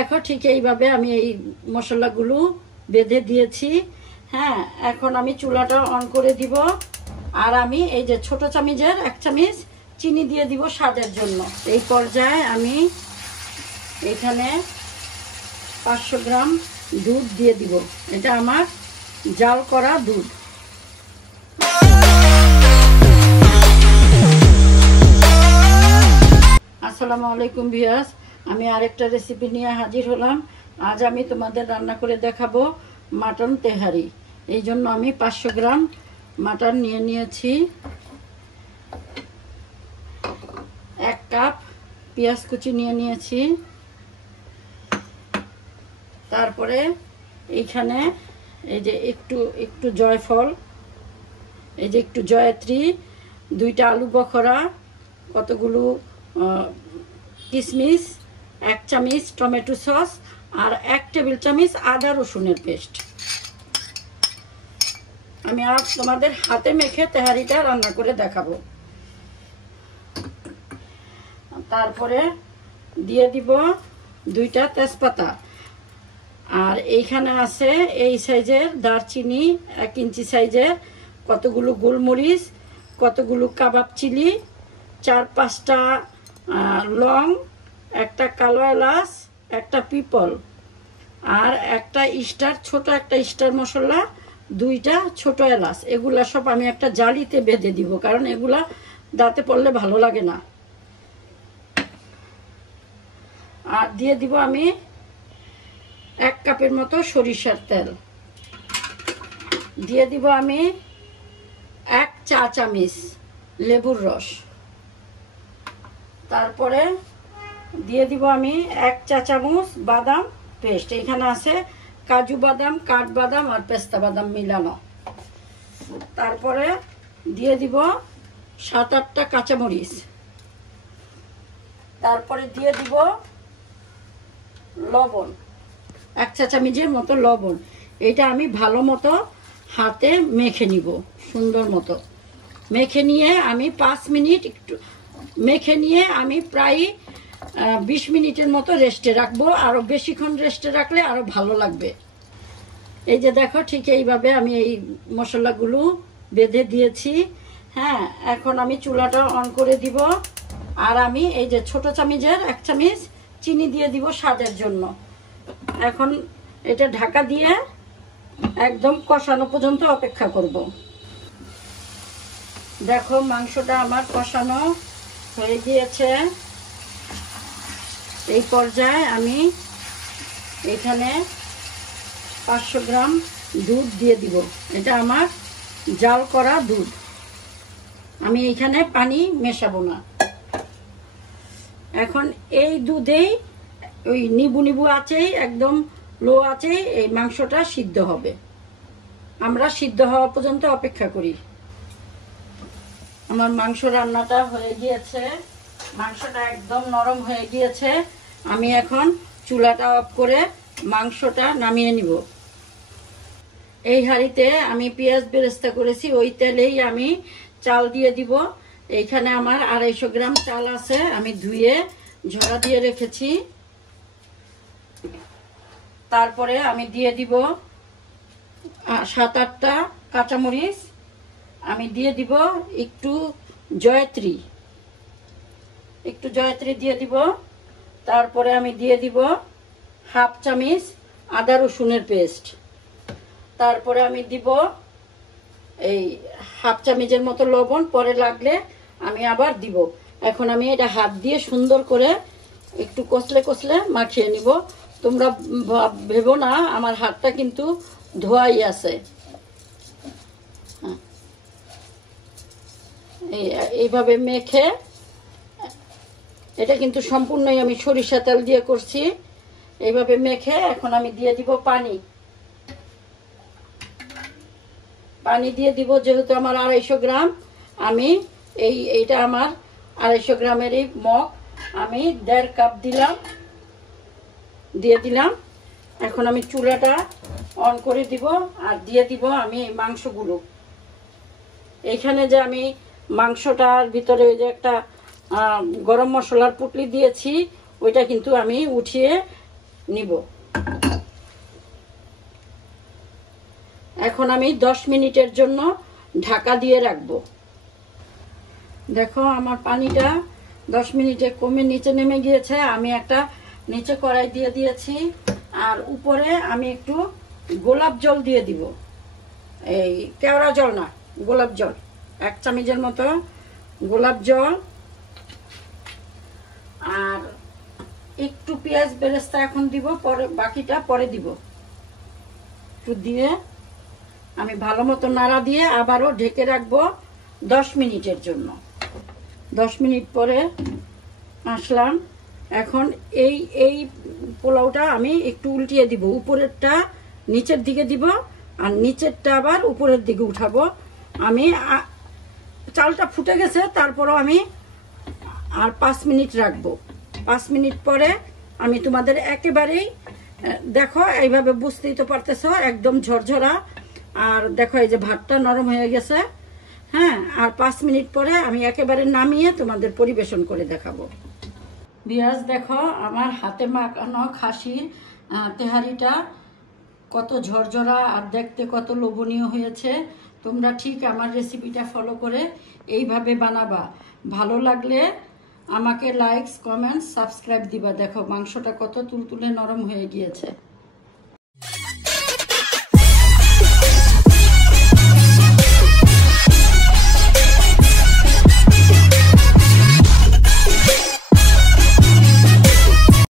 দেখো ঠিক এইভাবে আমি এই মশলাগুলো বেঁধে দিয়েছি। হ্যাঁ, এখন আমি চুলাটা অন করে দিব। আর আমি এই যে ছোট চামচের 1 চামচ চিনি দিয়ে দিব স্বাদের জন্য। এই পর্যায়ে আমি এখানে 500 গ্রাম দুধ দিয়ে দিব। এটা আমার জাল করা দুধ। আসসালামু আলাইকুম ভিউয়ার্স, আমি আরেকটা রেসিপি নিয়ে হাজির হলাম। আজ আমি তোমাদের রান্না করে দেখাবো মাটন তেহারি। এই জন্য আমি 500 গ্রাম মাটন নিয়ে নিয়েছি। 1 কাপ পেঁয়াজ কুচি নিয়ে নিয়েছি। তারপরে এইখানে এই যে একটু জয়ফল, এই যে একটু জয়ত্রী, 2টা আলু বখরা, কতগুলো কিশমিশ, 1 চামচ টমেটো সস আর 1 টেবিল চামচ আদা রসুনের পেস্ট। আমি আজ তোমাদের হাতে মেখে তেহারিটা রান্না করে দেখাবো। তারপরে দিয়ে দিব 2টা তেজপাতা। আর এইখানে আছে এই সাইজের দারচিনি, 1 ইঞ্চি সাইজের, কতগুলো গোলমরিচ, কতগুলো কাবাব চিলি, 4-5টা লং, 1টা কালো এলাচ, 1টা পিপল, আর একটা স্টার, ছোট একটা স্টার মশলা, 2টা ছোট এলাচ। এগুলা সব আমি একটা জালিতে বেঁধে দিব, কারণ এগুলা দাঁতে পড়লে ভালো লাগে না। আর দিয়ে দিব আমি 1 কাপের মতো সরিষার তেল। দিয়ে দিব আমি 1 চা চামচ লেবুর রস। তারপরে দিয়ে দিব আমি 1 চা চামচ বাদাম পেস্ট। এখানে আছে কাজু বাদাম, কাঠবাদাম আর পেস্তা বাদাম মিলানো। তারপরে দিয়ে দিব 7-8টা কাঁচামরিচ। তারপরে দিয়ে দিব লবণ, 1 চা চামচের মতো লবণ। এটা আমি ভালো মতো হাতে মেখে নিব, সুন্দর মতো মেখে নিয়ে আমি 5 মিনিট একটু মেখে নিয়ে আমি প্রায় 20 মিনিটের মতো রেস্টে রাখবো। আরও বেশিক্ষণ রেস্টে রাখলে আরও ভালো লাগবে। এই যে দেখো ঠিক এইভাবে আমি এই মশলাগুলো বেঁধে দিয়েছি। হ্যাঁ, এখন আমি চুলাটা অন করে দিব। আর আমি এই যে ছোট চামচের 1 চামচ চিনি দিয়ে দিব স্বাদের জন্য। এখন এটা ঢাকা দিয়ে একদম কষানো পর্যন্ত অপেক্ষা করব। দেখো মাংসটা আমার কষানো হয়ে গিয়েছে। এই পর্যায়ে আমি এখানে 500 গ্রাম দুধ দিয়ে দিব। এটা আমার জাল করা দুধ, আমি এখানে পানি মেশাবো না। এখন এই দুধেই ওই নিবু আছেই, একদম লো আছেই এই মাংসটা সিদ্ধ হবে। আমরা সিদ্ধ হওয়া পর্যন্ত অপেক্ষা করি। আমার মাংস রান্নাটা হয়ে গিয়েছে, মাংসটা একদম নরম হয়ে গিয়েছে। আমি এখন চুলাটা অফ করে মাংসটা নামিয়ে নিব। এই হাঁড়িতে আমি পেঁয়াজ বেরেস্তা করেছি, ওই তেলেই আমি চাল দিয়ে দিব। এইখানে আমার 250 গ্রাম চাল আছে, আমি ধুয়ে ঝরা দিয়ে রেখেছি। তারপরে আমি দিয়ে দিব 7-8টা কাঁচামরিচ। আমি দিয়ে দিব একটু জয়ত্রী দিয়ে দিব। তারপরে আমি দিয়ে দিব 1/2 চামচ আদা রসুনের পেস্ট। তারপরে আমি দিব এই 1/2 চামচের মতো লবণ, পরে লাগলে আমি আবার দিব। এখন আমি এটা হাত দিয়ে সুন্দর করে একটু কষলে মাখিয়ে নিব। তোমরা ভেবো না আমার হাতটা কিন্তু ধোয়াই আছে। এইভাবে মেখে, এটা কিন্তু সম্পূর্ণই আমি সরিষা তেল দিয়ে করছি। এইভাবে মেখে এখন আমি দিয়ে দিব পানি দিয়ে দিব। যেহেতু আমার 250 গ্রাম, আমি এইটা আমার 250 গ্রামেরই মগ, আমি 1.5 কাপ দিয়ে দিলাম। এখন আমি চুলাটা অন করে দিব আর দিয়ে দিব আমি এই মাংসগুলো। এইখানে যে আমি মাংসটার ভিতরে যে একটা গরম মশলার পুটলি দিয়েছি, ওইটা কিন্তু আমি উঠিয়ে নিব। এখন আমি 10 মিনিটের জন্য ঢাকা দিয়ে রাখবো। দেখো আমার পানিটা 10 মিনিটে কমে নিচে নেমে গিয়েছে। আমি একটা নিচে কড়াই দিয়ে দিয়েছি, আর উপরে আমি একটু গোলাপ জল দিয়ে দিব। এই কেওড়া জল না, গোলাপ জল, 1 চামচের মতো গোলাপ জল। আর একটু পেঁয়াজ বেরেস্তা এখন দিব, পরে বাকিটা পরে দিব। একটু দিয়ে আমি ভালো মতো নাড়া দিয়ে আবারও ঢেকে রাখবো 10 মিনিটের জন্য। 10 মিনিট পরে আসলাম। এখন এই পোলাওটা আমি একটু উল্টিয়ে দিব, উপরেরটা নিচের দিকে দিব আর নিচেরটা আবার উপরের দিকে উঠাবো। আমি চালটা ফুটে গেছে, তারপরও আমি আর 5 মিনিট রাখবো। 5 মিনিট পরে আমি তোমাদের একেবারেই দেখো, এইভাবে বুঝতেই তো পারতেছো, একদম ঝরঝরা। আর দেখো এই যে ভাতটা নরম হয়ে গেছে। হ্যাঁ, আর 5 মিনিট পরে আমি একেবারে নামিয়ে তোমাদের পরিবেশন করে দেখাবো। বিয়াস, দেখো আমার হাতে মাখানো খাসির তেহারিটা কত ঝরঝরা আর দেখতে কত লোভনীয় হয়েছে। তোমরা ঠিক আমার রেসিপিটা ফলো করে এইভাবে বানাবা। ভালো লাগলে আমাকে লাইকস, কমেন্টস, সাবস্ক্রাইব দিবা। দেখো মাংসটা কত তুলতুলে নরম হয়ে গিয়েছে।